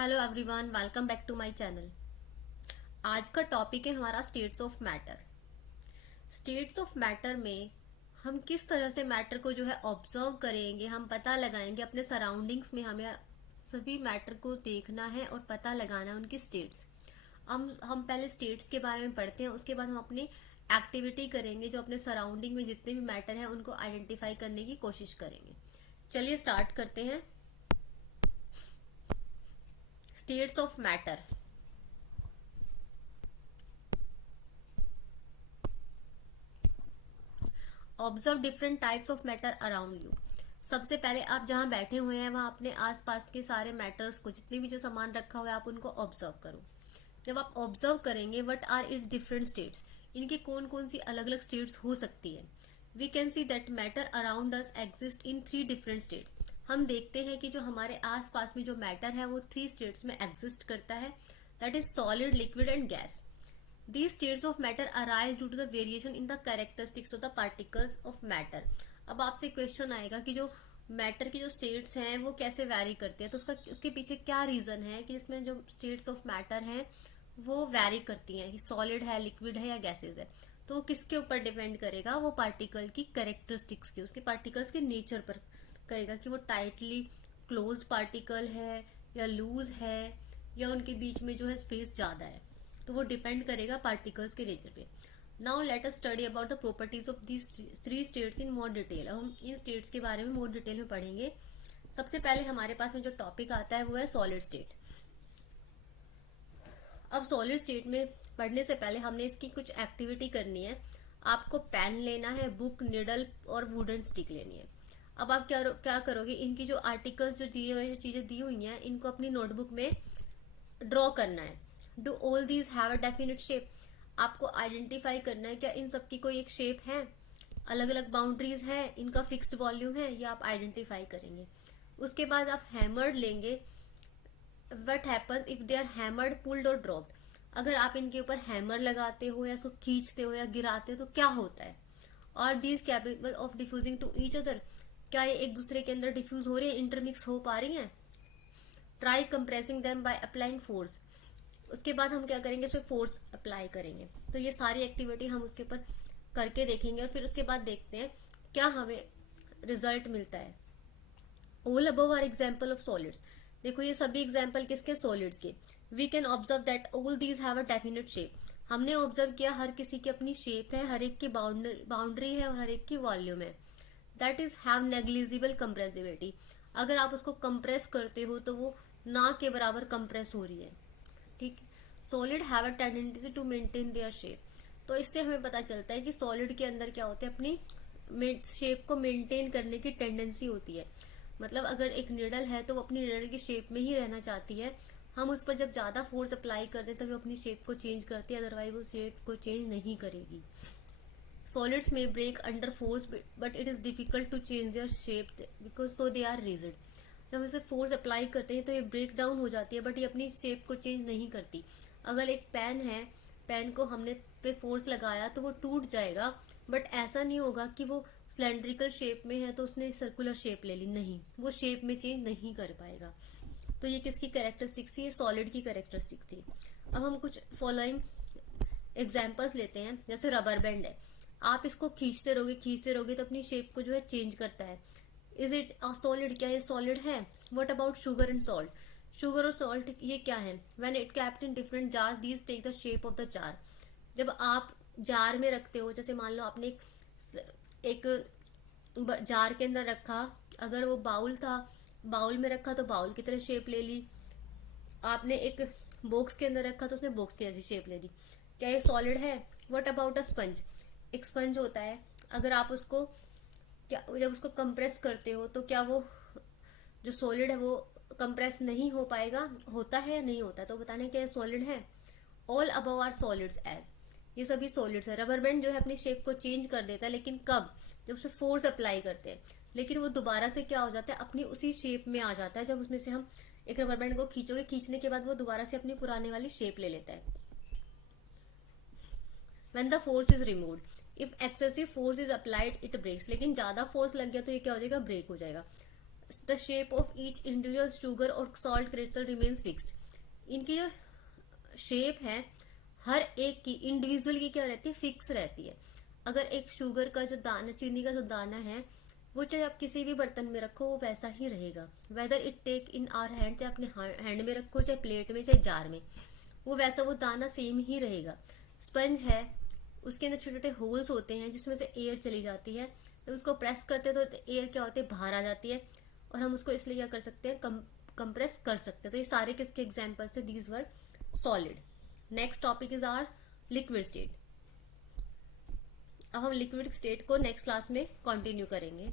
Hello everyone, welcome back to my channel. आज का topic है हमारा states of matter. States of matter में हम किस तरह से मैटर को जो है ऑब्जर्व करेंगे, हम पता लगाएंगे अपने सराउंडिंग्स में। हमें सभी मैटर को देखना है और पता लगाना है उनकी स्टेट्स। हम पहले स्टेट्स के बारे में पढ़ते हैं, उसके बाद हम अपनी एक्टिविटी करेंगे जो अपने सराउंडिंग में जितने भी मैटर हैं उनको आइडेंटिफाई करने की कोशिश करेंगे। चलिए स्टार्ट करते हैं। States of matter. Observe different types of matter around you. सबसे पहले आप जहां बैठे हुए हैं वहां अपने आसपास के सारे मैटर्स को, जितने भी जो सामान रखा हुआ है, आप उनको ऑब्जर्व करो। जब आप ऑब्जर्व करेंगे what are its different states, इनकी कौन कौन सी अलग अलग स्टेट्स हो सकती है। We can see that matter around us exist in 3 different states. हम देखते हैं कि जो हमारे आसपास में जो मैटर है वो 3 स्टेट्स में एग्जिस्ट करता है। That is solid, liquid and gas. These states of matter arise due to the variation in the characteristics of the particles of matter. अब आपसे क्वेश्चन आएगा कि जो मैटर की जो स्टेट्स हैं वो कैसे वैरी करती है, तो उसके पीछे क्या रीजन है कि इसमें जो स्टेट्स ऑफ मैटर हैं वो वैरी करती हैं, कि सॉलिड है, लिक्विड है या गैसेज है। तो वो किसके ऊपर डिपेंड करेगा? वो पार्टिकल की कैरेक्टरिस्टिक्स की, उसके पार्टिकल्स के नेचर पर करेगा कि वो टाइटली क्लोज्ड पार्टिकल है या लूज है या उनके बीच में जो है स्पेस ज्यादा है। तो वो डिपेंड करेगा पार्टिकल्स के नेचर पे। Now let us study about the properties of these 3 states in more detail. अब हम इन स्टेट्स के बारे में मोर डिटेल में पढ़ेंगे। सबसे पहले हमारे पास में जो टॉपिक आता है वो है सॉलिड स्टेट। अब सॉलिड स्टेट में पढ़ने से पहले हमने इसकी कुछ एक्टिविटी करनी है। आपको पेन लेना है, बुक, निडल और वुडन स्टिक लेनी है। अब आप क्या करोगे, इनकी जो आर्टिकल्स जो दिए हुए, जो चीजें दी हुई हैं, इनको अपनी नोटबुक में ड्रॉ करना है। Do all these have a definite shape. आपको आइडेंटिफाई करना है क्या इन सबकी कोई एक शेप है, अलग अलग बाउंड्रीज है, इनका फिक्स्ड वॉल्यूम है, ये आप आइडेंटिफाई करेंगे। उसके बाद आप हैमर्ड लेंगे। What happens if they are hammered, pulled और ड्रॉप्ड। अगर आप इनके ऊपर हैमर लगाते हो या इसको खींचते हो या गिराते हो तो क्या होता है। और these capable of diffusing to each other. क्या ये एक दूसरे के अंदर डिफ्यूज हो रही है, इंटरमिक्स हो पा रही हैं। Try compressing them by applying force. उसके बाद हम क्या करेंगे, उसमें फोर्स अप्लाई करेंगे। तो ये सारी एक्टिविटी हम उसके ऊपर करके देखेंगे और फिर उसके बाद देखते हैं क्या हमें रिजल्ट मिलता है। All above are example of solids. देखो ये सभी एग्जाम्पल किसके? सॉलिड्स के। We can observe that all these have a definite shape. हमने ऑब्जर्व किया हर किसी की अपनी शेप है, हर एक की बाउंड्री है और हर एक की वॉल्यूम है। That is have negligible compressibility. अगर आप उसको कंप्रेस करते हो तो वो ना के बराबर कंप्रेस हो रही है। ठीक है। Solid have a tendency to maintain their shape. तो इससे हमें पता चलता है कि सॉलिड के अंदर क्या होता है, अपनी शेप को मेंटेन करने की टेंडेंसी होती है। मतलब अगर एक निडल है तो वो अपनी निडल की शेप में ही रहना चाहती है। हम उस पर जब ज्यादा फोर्स अप्लाई कर दें तभी वो अपनी शेप को चेंज करती है, अदरवाइज वो शेप को चेंज नहीं करेगी। सॉलिड्स में break under force but it is difficult to change their shape because so they are rigid. जब हम इसे फोर्स अप्लाई करते हैं तो ये ब्रेक डाउन हो जाती है, बट ये अपनी शेप को चेंज नहीं करती। अगर एक पेन है, पेन को हमने पे फोर्स लगाया तो वो टूट जाएगा, बट ऐसा नहीं होगा कि वो सिलेंड्रिकल शेप में है तो उसने सर्कुलर शेप ले ली, नहीं, वो शेप में चेंज नहीं कर पाएगा। तो ये किसकी कैरेक्टरिस्टिक्स थी? ये सॉलिड की कैरेक्टरिस्टिक्स थी। अब हम कुछ फॉलोइंग एग्जाम्पल्स लेते हैं। जैसे रबर बैंड है, आप इसको खींचते रहोगे तो अपनी शेप को जो है चेंज करता है। Is it solid? क्या ये सॉलिड है? What about sugar and salt? Sugar और सॉल्ट ये क्या है? When it kept in different jar these take the shape of the jar. जब आप जार में रखते हो, जैसे मान लो आपने एक जार के अंदर रखा, अगर वो बाउल था, बाउल में रखा तो बाउल की तरह शेप ले ली। आपने एक बॉक्स के अंदर रखा तो उसने बॉक्स की जैसी शेप ले ली। क्या ये सॉलिड है? What about a sponge? एक स्पंज होता है, अगर आप उसको क्या जब उसको कंप्रेस करते हो तो क्या वो जो सॉलिड है वो कंप्रेस नहीं हो पाएगा, होता है या नहीं होता? तो बताने क्या सॉलिड है। All above are solids as. ये सभी सॉलिड्स है। रबर बैंड जो है अपनी शेप को चेंज कर देता है, लेकिन कब? जब उसे फोर्स अप्लाई करते हैं। लेकिन वो दोबारा से क्या हो जाता है, अपनी उसी शेप में आ जाता है। जब उसमें से हम एक रबर बैंड को खींचोगे, खींचने के बाद वो दोबारा से अपनी पुराने वाली शेप ले लेता है। When the force is removed, if excessive force is applied it breaks। लेकिन ज्यादा फोर्स लग गया तो ये क्या हो जाएगा? ब्रेक हो जाएगा। The shape of each individual sugar और सॉल्ट क्रिस्टल रिमेन्स फिक्स्ड। इनकी जो शेप है हर एक की इंडिविजुअल की क्या रहती है, फिक्स रहती है। अगर एक शुगर का जो दाना, चीनी का जो दाना है, वो चाहे आप किसी भी बर्तन में रखो वो वैसा ही रहेगा। Whether it take in our hand, चाहे अपने हैंड में रखो, चाहे प्लेट में, चाहे जार में, वो वैसा वो दाना सेम ही रहेगा। स्पंज है, उसके अंदर छोटे छोटे होल्स होते हैं जिसमें से एयर चली जाती है। तो उसको प्रेस करते हैं तो एयर क्या होती है, बाहर आ जाती है, और हम उसको इसलिए क्या कर सकते हैं, कंप्रेस कर सकते हैं। तो ये सारे किसके एग्जाम्पल्स है, these were solid. Next topic is our liquid state. अब हम लिक्विड स्टेट को नेक्स्ट क्लास में कंटिन्यू करेंगे।